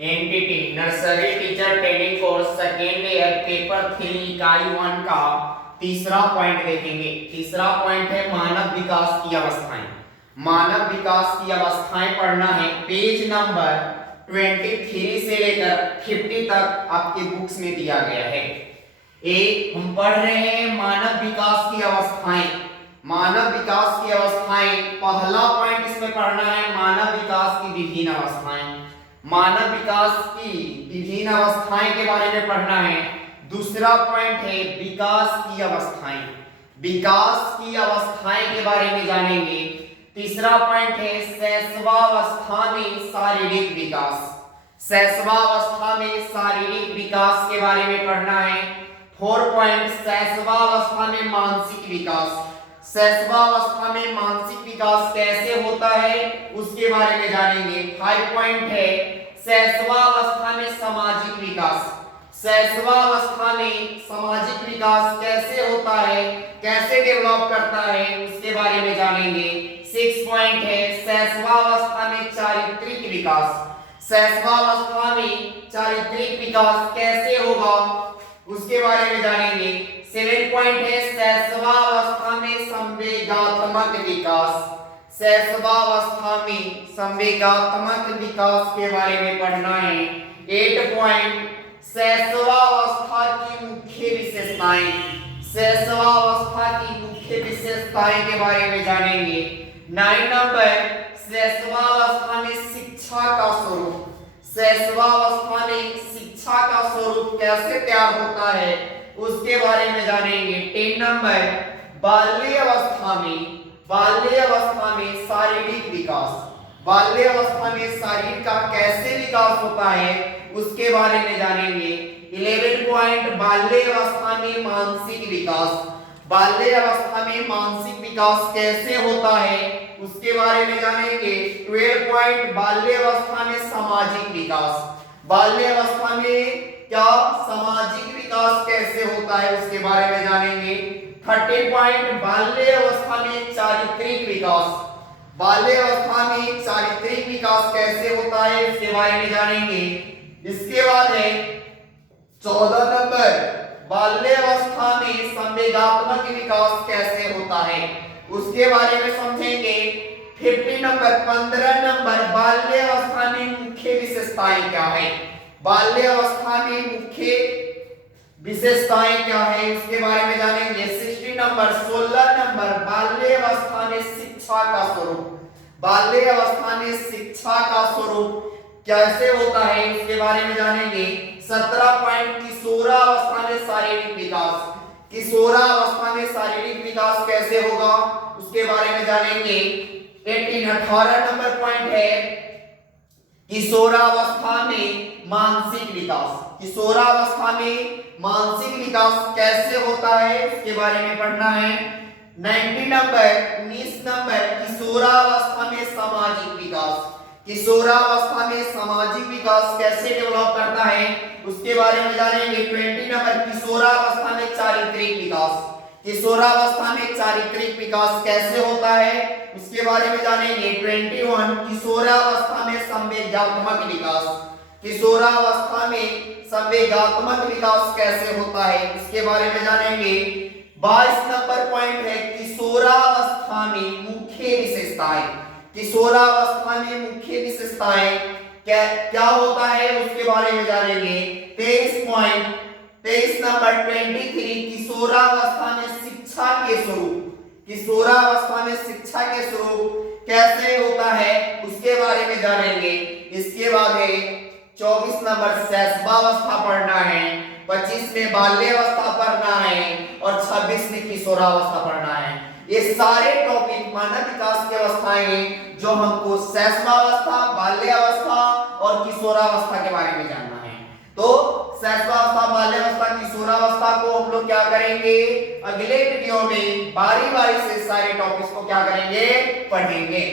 Entity nursery teacher training course second year paper 3 इकाई 1 का तीसरा पॉइंट देखेंगे। तीसरा पॉइंट है मानव विकास की अवस्थाएं। मानव विकास की अवस्थाएं पढ़ना है। पेज नंबर 23 से लेकर 50 तक आपके बुक्स में दिया गया है। एक हम पढ़ रहे हैं मानव विकास की अवस्थाएं। मानव विकास की अवस्थाएं, पहला पॉइंट इसमें पढ़ना है मानव विकास की विभिन्न अवस्थाएं। मानव विकास की विभिन्न अवस्थाएं के बारे में पढ़ना है। दूसरा पॉइंट है विकास की अवस्थाएं। विकास की अवस्थाएं के बारे में जानेंगे। तीसरा पॉइंट है शैशवावस्था में शारीरिक विकास। शैशवावस्था में शारीरिक विकास के बारे में पढ़ना है। 4 पॉइंट शैशवावस्था में मानसिक विकास। शैशवावस्था में मानसिक विकास कैसे होता है उसके बारे में जानेंगे। 5 पॉइंट है शैशवावस्था में सामाजिक विकास। शैशवावस्था में सामाजिक विकास कैसे होता है, कैसे डेवलप करता है उसके बारे में जानेंगे। 6 पॉइंट है शैशवावस्था में चारित्रिक विकास। शैशवावस्था में चारित्रिक विकास कैसे होगा उसके बारे में जानेंगे। 7 पॉइंट है शैशवावस्था में संवेगात्मक विकास। शैशवावस्था में संवेगात्मक विकास के बारे में पढ़ना है। 8 पॉइंट शैशवावस्था की मुख्य विशेषताएं। शैशवावस्था की मुख्य विशेषताएं के बारे में जानेंगे। 9 नंबर शैशवावस्था में शिक्षा का स्वरूप। शैशवावस्था में शिक्षा का स्वरूप कैसे तैयार होता है उसके बारे में जानेंगे। 10 नंबर बाल्यावस्था में शारीरिक विकास। बाल्यावस्था में शरीर का कैसे विकास होता है उसके बारे में जानेंगे। 11 पॉइंट बाल्यावस्था में मानसिक विकास। बाल्यावस्था में मानसिक विकास कैसे होता है उसके बारे में जानेंगे। 12 पॉइंट बाल्यावस्था में सामाजिक विकास। बाल्यावस्था में क्या सामाजिक विकास कैसे होता है उसके बारे में जानेंगे। 13 पॉइंट बाल्यावस्था में चारित्रिक विकास। बाल्यावस्था में चारित्रिक विकास कैसे होता है उसके बारे में जानेंगे। इसके बाद है 14 नंबर बाल्यावस्था में संवेगात्मक विकास कैसे होता है उसके बारे में समझेंगे। 15 नंबर बाल्यावस्था में मुख्य विशेषताएं क्या है। बाल्यावस्था में मुख्य विशेषताएं क्या है उसके बारे में जानेंगे। 16 नंबर बाल्यावस्था में शिक्षा का स्वरूप। बाल्यावस्था में शिक्षा का स्वरूप कैसे होता है उसके बारे में जानेंगे। 17 पॉइंट किशोरावस्था में शारीरिक विकास। किशोरावस्था में शारीरिक विकास कैसे होगा उसके बारे में जानेंगे। 18 नंबर पॉइंट है किशोरावस्था में मानसिक विकास। किशोरावस्था में मानसिक विकास कैसे होता है उसके बारे में पढ़ना है। 19 नंबर किशोरावस्था में सामाजिक विकास। किशोरावस्था में सामाजिक विकास कैसे डेवलप करता है उसके बारे में जानेंगे। 20 नंबर किशोरावस्था में चारित्रिक विकास। किशोरावस्था में चारित्रिक विकास कैसे होता है उसके बारे में जानेंगे। 21 किशोरावस्था में संवेगात्मक विकास। किशोरावस्था में संवेगात्मक विकास कैसे होता है उसके बारे में जानेंगे। 22 नंबर पॉइंट है किशोरावस्था में मुख्य विशेषताएं। किशोरावस्था में मुख्य विशेषताएं क्या होता है उसके बारे में जानेंगे। 23 नंबर 23 किशोरावस्था में शिक्षा के स्वरूप। किशोरावस्था में शिक्षा के स्वरूप कैसे होता है उसके बारे में जानेंगे। इसके बाद है 24 नंबर शैशवावस्था पढ़ना है। 25 में बाल्यावस्था पढ़ना है और 26 में किशोरावस्था पढ़ना है। ये सारे टॉपिक मानव विकास की अवस्थाएं जो हमको शैशवावस्था, बाल्यावस्था और किशोरावस्था के बारे में जानना है। तो शैशवावस्था, बाल्यावस्था, किशोरावस्था को हम लोग क्या करेंगे अगले वीडियो में बारी बारी से सारे टॉपिक्स को क्या करेंगे पढ़ेंगे।